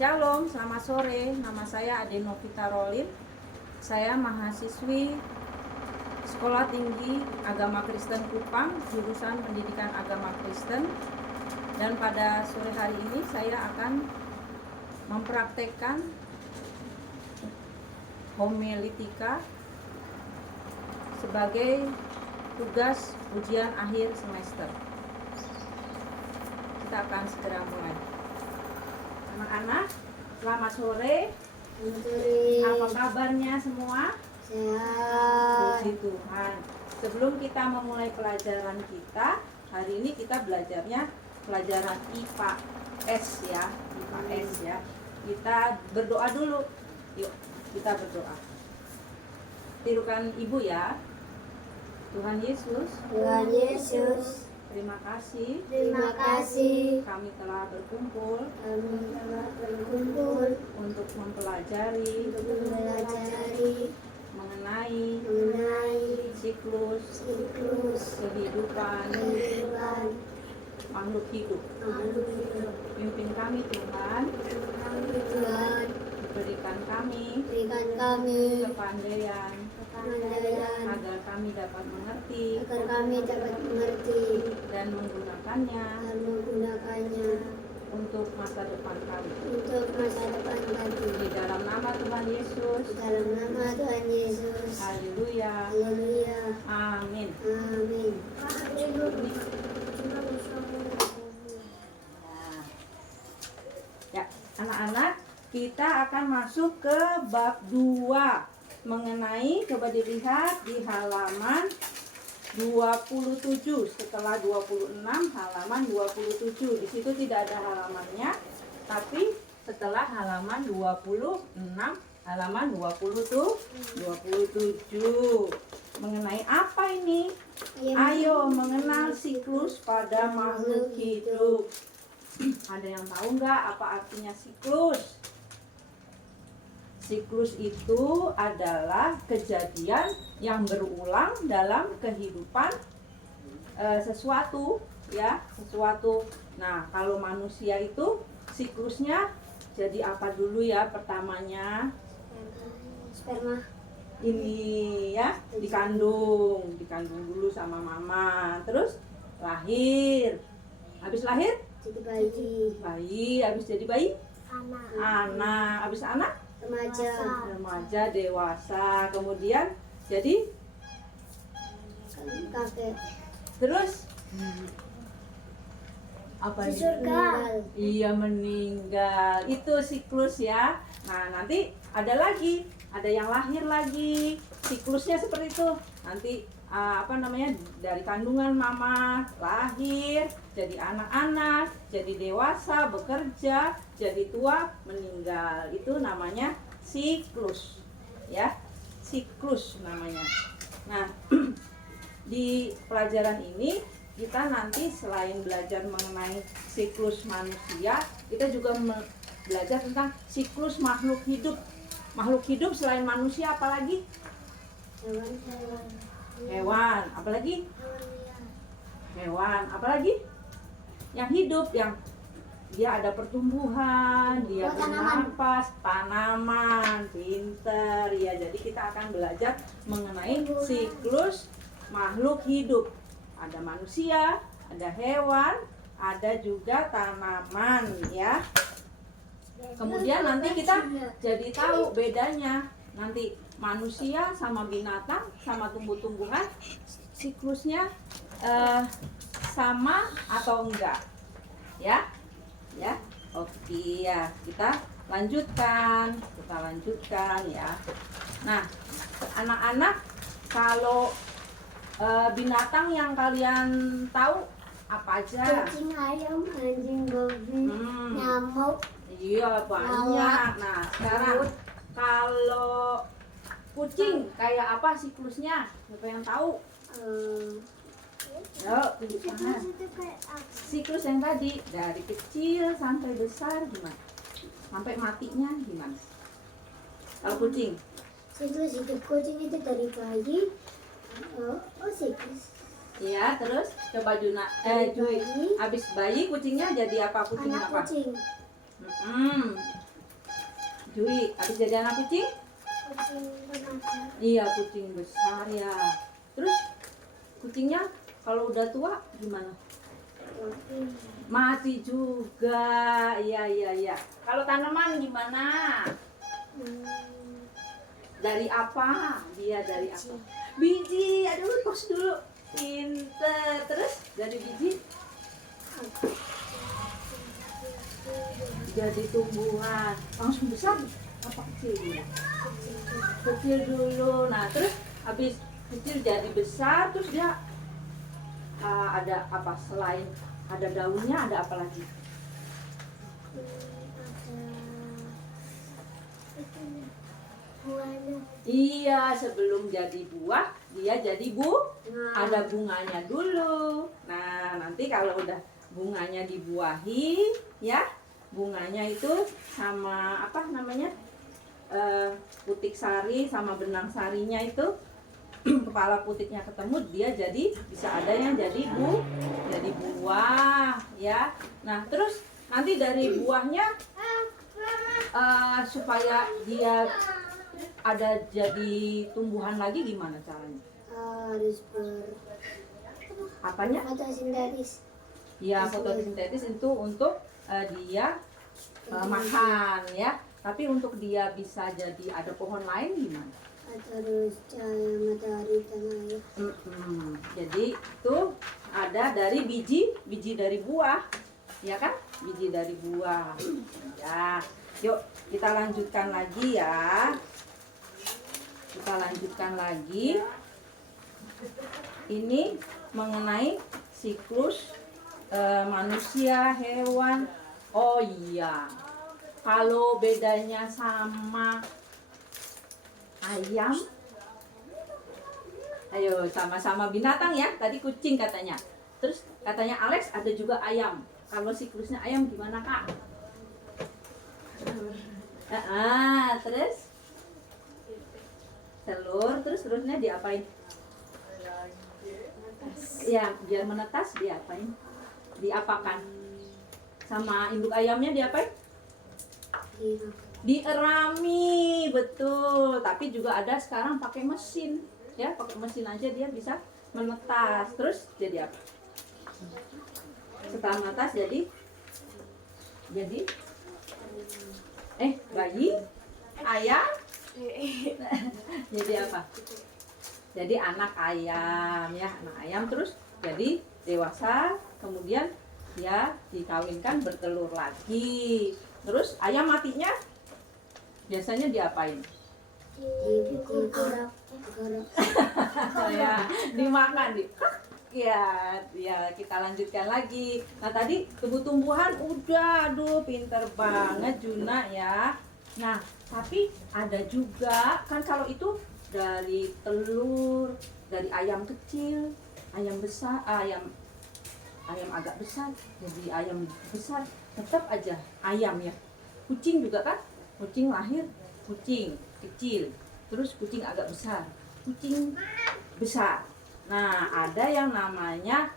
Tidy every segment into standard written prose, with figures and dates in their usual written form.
Shalom, selamat sore. Nama saya Ade Novita Rolin. Saya mahasiswi Sekolah Tinggi Agama Kristen Kupang, jurusan Pendidikan Agama Kristen. Dan pada sore hari ini saya akan mempraktekkan homiletika sebagai tugas ujian akhir semester. Kita akan segera mulai. Anak-anak, selamat sore. Apa kabarnya semua? Sehat. Puji Tuhan. Sebelum kita memulai pelajaran kita, hari ini kita belajarnya pelajaran IPA S ya, IPA S ya. Kita berdoa dulu. Yuk, kita berdoa. Tirukan Ibu ya. Tuhan Yesus, Tuhan Yesus, terima kasih terima kasih kami telah berkumpul kami telah berkumpul untuk mempelajari untuk mempelajari mengenai siklus siklus kehidupan kehidupan makhluk hidup. makhluk hidup. Pimpin kami Tuhan, Kami Tuhan, berikan kami berikan kami kepandaian kepandaian agar kami dapat mengerti agar kami dapat mengerti dan menggunakannya dan menggunakannya untuk masa depan kami. untuk masa depan kami. Di dalam nama Tuhan Yesus, Dalam nama Tuhan Yesus. haleluya, Haleluya. amin. Amin. Ya, anak-anak, kita akan masuk ke bab 2 mengenai, coba dilihat di halaman 27, setelah 26 halaman 27. Di situ tidak ada halamannya, tapi setelah halaman 26 halaman 27. Mengenai apa ini? Ayo mengenal siklus pada makhluk hidup. Ada yang tahu nggak apa artinya siklus? Siklus itu adalah kejadian yang berulang dalam kehidupan sesuatu, ya, sesuatu. Nah, kalau manusia itu siklusnya jadi apa dulu ya pertamanya? Sperma. Ini ya, dikandung dulu sama mama, terus lahir. Habis lahir? Jadi bayi. Bayi, habis jadi bayi? Anak, habis anak? Remaja, dewasa, kemudian jadi Kakek. terus apa Di ini? surga. Iya, meninggal. Itu siklus ya. Nah, nanti ada lagi, ada yang lahir lagi. Siklusnya seperti itu. Nanti dari kandungan mama, lahir, jadi anak-anak, jadi dewasa, bekerja, jadi tua, meninggal. Itu namanya siklus. Ya, siklus namanya. Nah, di pelajaran ini kita nanti selain belajar mengenai siklus manusia, kita juga belajar tentang siklus makhluk hidup. Makhluk hidup selain manusia apalagi? Hewan, apalagi? Hewan, apalagi? Yang hidup, yang dia ada pertumbuhan, dia bernapas, tanaman, pinter ya. Jadi kita akan belajar mengenai siklus makhluk hidup. Ada manusia, ada hewan, ada juga tanaman ya. Kemudian nanti kita jadi tahu bedanya. Nanti manusia sama binatang sama tumbuh-tumbuhan siklusnya sama atau enggak? Ya? Ya. Oke ya, kita lanjutkan ya. Nah, anak-anak, kalau binatang yang kalian tahu apa aja? Kucing, ayam, anjing, babi, nyamuk. Iya, banyak. Nah, sekarang kalau kucing kayak apa siklusnya? Siapa yang tahu? Yuk, tunjuk tangan. Siklus yang tadi dari kecil sampai besar gimana? Sampai matinya gimana? Kalau kucing? Siklus hidup kucing itu dari bayi. Siklus. Iya, terus coba Juy. Abis bayi kucingnya jadi apa? Kucing Anak apa? kucing. Jui, habis jadi anak kucing? Kucing besar. Iya, kucing besar ya. Terus kucingnya kalau udah tua gimana? Mati juga. Iya, iya, iya. Kalau tanaman gimana? Dari apa? Dia dari apa? Biji. Aduh, tos dulu. Pinter. Terus dari biji jadi tumbuhan. Langsung besar apa kecil dulu? Kecil dulu. Nah, terus habis kecil jadi besar, terus dia ada apa selain ada daunnya, ada apa lagi? Buahnya. Iya, sebelum jadi buah, dia jadi ada bunganya dulu. Nah, nanti kalau udah bunganya dibuahi, ya, bunganya itu sama apa namanya? Putik sari sama benang sarinya itu kepala putiknya ketemu, dia jadi bisa ada yang jadi jadi buah, ya. Nah, terus nanti dari buahnya supaya dia ada jadi tumbuhan lagi gimana caranya? Harus Apanya? fotosintesis. Ya, fotosintesis itu untuk dia makan, ya. Tapi untuk dia bisa jadi ada pohon lain gimana? Terus cahaya matahari dan air. Jadi itu ada dari biji dari buah, ya kan? Biji dari buah. Ya, yuk kita lanjutkan lagi ya. Kita lanjutkan lagi. Ini mengenai siklus manusia, hewan. Oh iya, kalau bedanya sama ayam, ayo sama-sama binatang ya. Tadi kucing katanya. Terus katanya Alex ada juga ayam. Kalau siklusnya ayam gimana kak? Terus telur, terusnya diapain? Ya, biar menetas diapain? Diapakan? Sama induk ayamnya diapain? Dierami, betul. Tapi juga ada sekarang pakai mesin, ya, pakai mesin aja dia bisa menetas. Terus jadi apa? Setelah menetas jadi bayi, ayam, jadi apa? Jadi anak ayam, ya, anak ayam. Terus jadi dewasa, kemudian dia dikawinkan bertelur lagi. Terus ayam matinya biasanya diapain? Ya, dimakan. Ya, kita lanjutkan lagi. Nah, tadi tumbuh-tumbuhan udah, aduh, pinter banget Juna ya. Nah, tapi ada juga kan kalau itu dari telur, dari ayam kecil, ayam besar, ayam agak besar, jadi ayam besar, tetap aja ayam ya. Kucing juga kan, kucing lahir, kucing kecil, terus kucing agak besar, kucing besar. Nah, ada yang namanya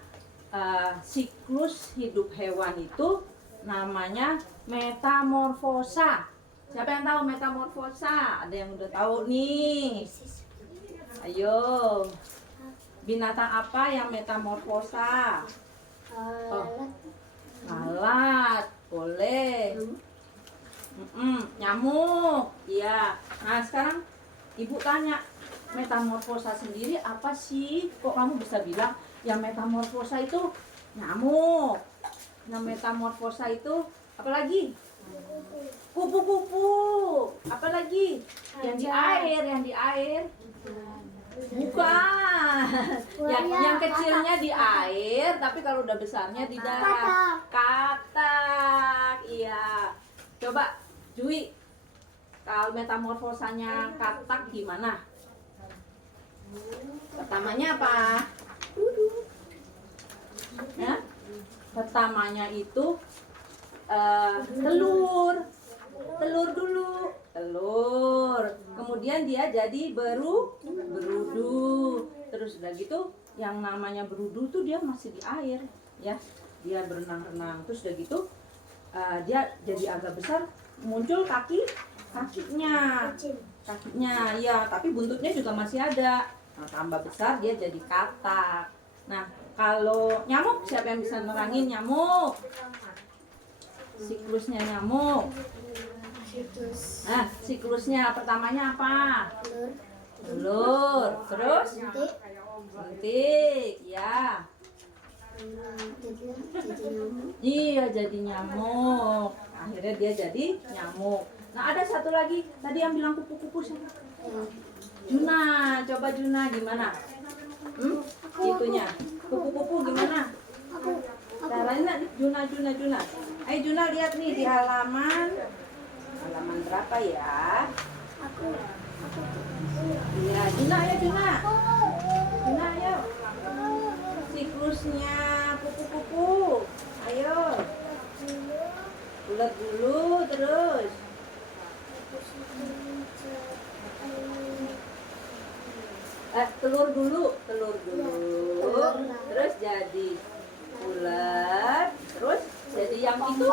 siklus hidup hewan itu namanya metamorfosa. Siapa yang tahu metamorfosa? Ada yang udah tahu nih? Ayo, binatang apa yang metamorfosa? Lalat, boleh. Nyamuk, iya. Nah, sekarang ibu tanya, metamorfosa sendiri apa sih? Kok kamu bisa bilang yang metamorfosa itu nyamuk? Yang metamorfosa itu apa lagi? Kupu-kupu. Apa lagi? Yang di air. Bukan. Yang kecilnya di air, tapi kalau udah besarnya di darat. Katak. Iya. Coba Jui, kalau metamorfosanya katak gimana? Pertamanya apa? Ya? Pertamanya itu telur dulu, kemudian dia jadi berudu, terus udah gitu yang namanya berudu tuh dia masih di air, ya, dia berenang-renang, terus udah gitu dia jadi agak besar, muncul kaki kakinya. Kecil. Kakinya, ya, tapi buntutnya juga masih ada. Nah, tambah besar dia jadi katak. Nah, kalau nyamuk, siapa yang bisa nerangin nyamuk? Siklusnya nyamuk. Situs. Nah, siklusnya pertamanya apa? Telur. Telur. Terus? Nanti Suntik, ya. jadi nyamuk. Iya, jadi nyamuk. Akhirnya dia jadi nyamuk. Nah, ada satu lagi. Tadi yang bilang kupu-kupu siapa? Juna. Coba Juna gimana? Itunya. Kupu-kupu gimana? Caranya Juna. Ayo Juna lihat nih di halaman berapa ya? Iya, Juna ayo Juna. Juna ayo. Siklusnya kupu-kupu. Ayo. Ulet dulu terus. Telur dulu. Terus jadi ulet. Terus jadi yang itu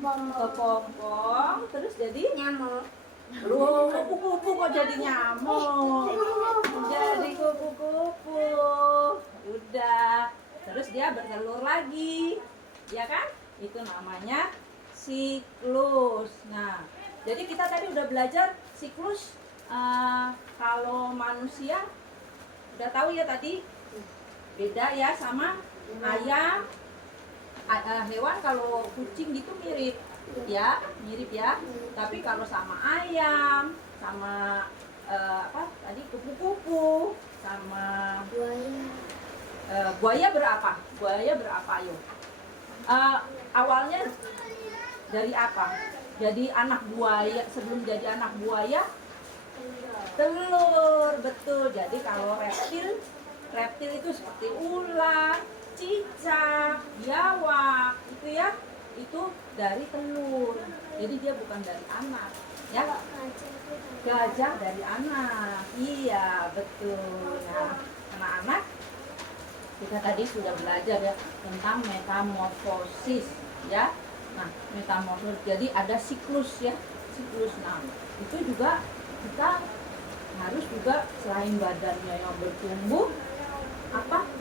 kepompong. Terus jadi Nyamuk. lu kupu-kupu kok jadi nyamuk. Jadi kupu-kupu. Udah. Terus dia bertelur lagi. Ya kan? Itu namanya siklus. Nah, jadi kita tadi udah belajar siklus. Kalau manusia udah tahu ya tadi, beda ya sama ayam. Hewan kalau kucing gitu mirip ya. Tapi kalau sama ayam, sama apa tadi kupu-kupu, sama buaya berapa? Ayo. Awalnya dari apa? Jadi anak buaya, sebelum jadi anak buaya telur, betul. Jadi kalau reptil itu seperti ular, cicak, biawak, itu ya, itu dari telur. Jadi dia bukan dari anak, ya. Gajah dari anak, iya betul. Nah, anak-anak kita tadi sudah belajar ya tentang metamorfosis, ya. Nah, metamorfosis. Jadi ada siklus ya, siklus. Nah, itu juga kita harus juga selain badannya yang bertumbuh,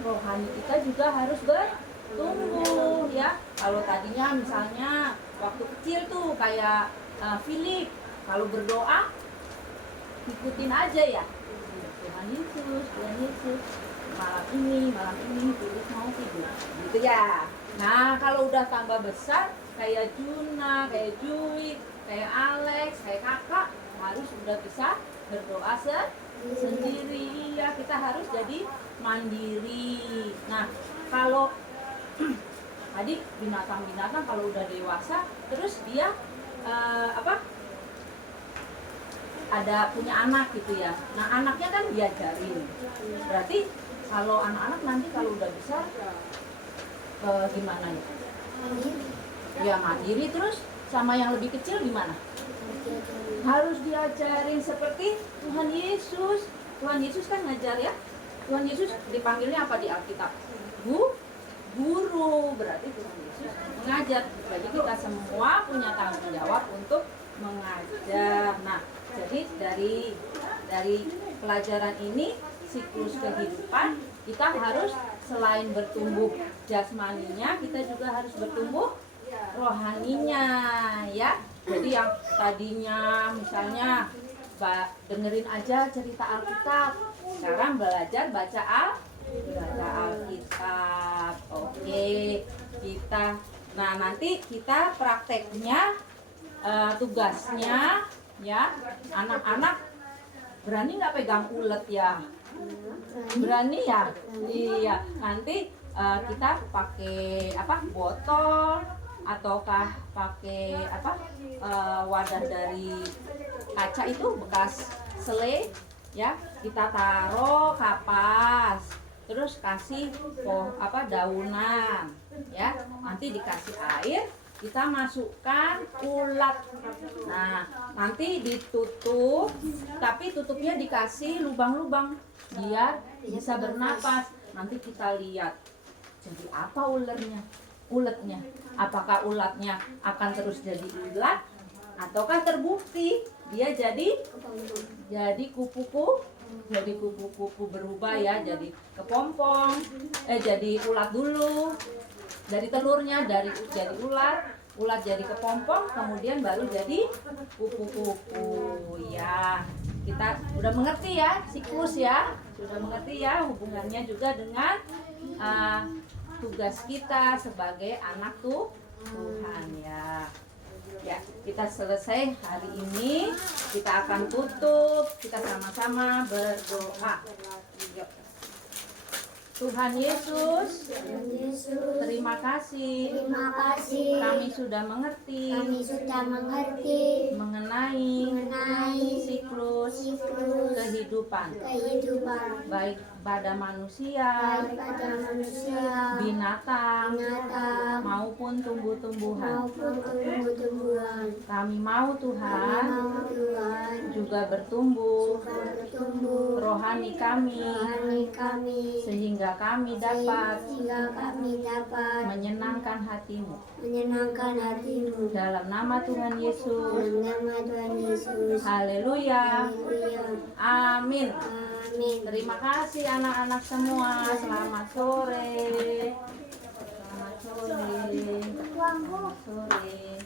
rohani kita juga harus bertumbuh ya. Kalau tadinya misalnya waktu kecil tuh kayak Philip, kalau berdoa ikutin aja ya. Tuhan Yesus, malam ini Philip mau tidur, gitu ya. Nah, kalau udah tambah besar kayak Juna, kayak Jui, kayak Alex, kayak kakak, harus udah bisa berdoa sendiri ya. Kita harus jadi mandiri. Nah, kalau tadi binatang kalau udah dewasa terus dia ada punya anak gitu ya. Nah, anaknya kan diajarin. Berarti kalau anak-anak nanti kalau udah besar gimana ya? Ya mandiri. Terus sama yang lebih kecil gimana? Harus diajarin seperti Tuhan Yesus. Tuhan Yesus kan ngajar ya. Tuhan Yesus dipanggilnya apa di Alkitab? Guru. Berarti Tuhan Yesus mengajar. Jadi kita semua punya tanggung jawab untuk mengajar. Nah, jadi dari pelajaran ini, siklus kehidupan, kita harus selain bertumbuh jasmaninya, kita juga harus bertumbuh rohaninya ya. Jadi yang tadinya misalnya dengerin aja cerita Alkitab, sekarang belajar baca Alkitab. Oke, nah nanti kita prakteknya, tugasnya ya, anak-anak berani nggak pegang ulet ya? Berani ya? Iya. Nanti kita pakai botol ataukah pakai wadah dari kaca itu bekas selai ya, kita taruh kapas, terus kasih daunan ya, nanti dikasih air, kita masukkan ulat. Nah, nanti ditutup, tapi tutupnya dikasih lubang-lubang biar bisa bernapas. Nanti kita lihat jadi apa uletnya. Apakah ulatnya akan terus jadi ulat ataukah terbukti dia jadi kupu-kupu, jadi kupu-kupu berubah ya, jadi kepompong, jadi ulat dulu, dari telurnya jadi ulat jadi kepompong, kemudian baru jadi kupu-kupu ya. Kita udah mengerti ya siklus ya, sudah mengerti ya hubungannya juga dengan tugas kita sebagai anak Tuhan ya. Ya, kita selesai hari ini. Kita akan tutup. Kita sama-sama berdoa. Yuk. Tuhan Yesus, terima kasih. Kami sudah mengerti mengenai siklus kehidupan, baik pada manusia, binatang, maupun tumbuh-tumbuhan. Kami mau Tuhan juga bertumbuh rohani kami, sehingga kami dapat menyenangkan hatimu. Dalam nama Tuhan Yesus. Haleluya. Amin. Terima kasih anak-anak semua. Selamat sore. Selamat sore. Selamat sore.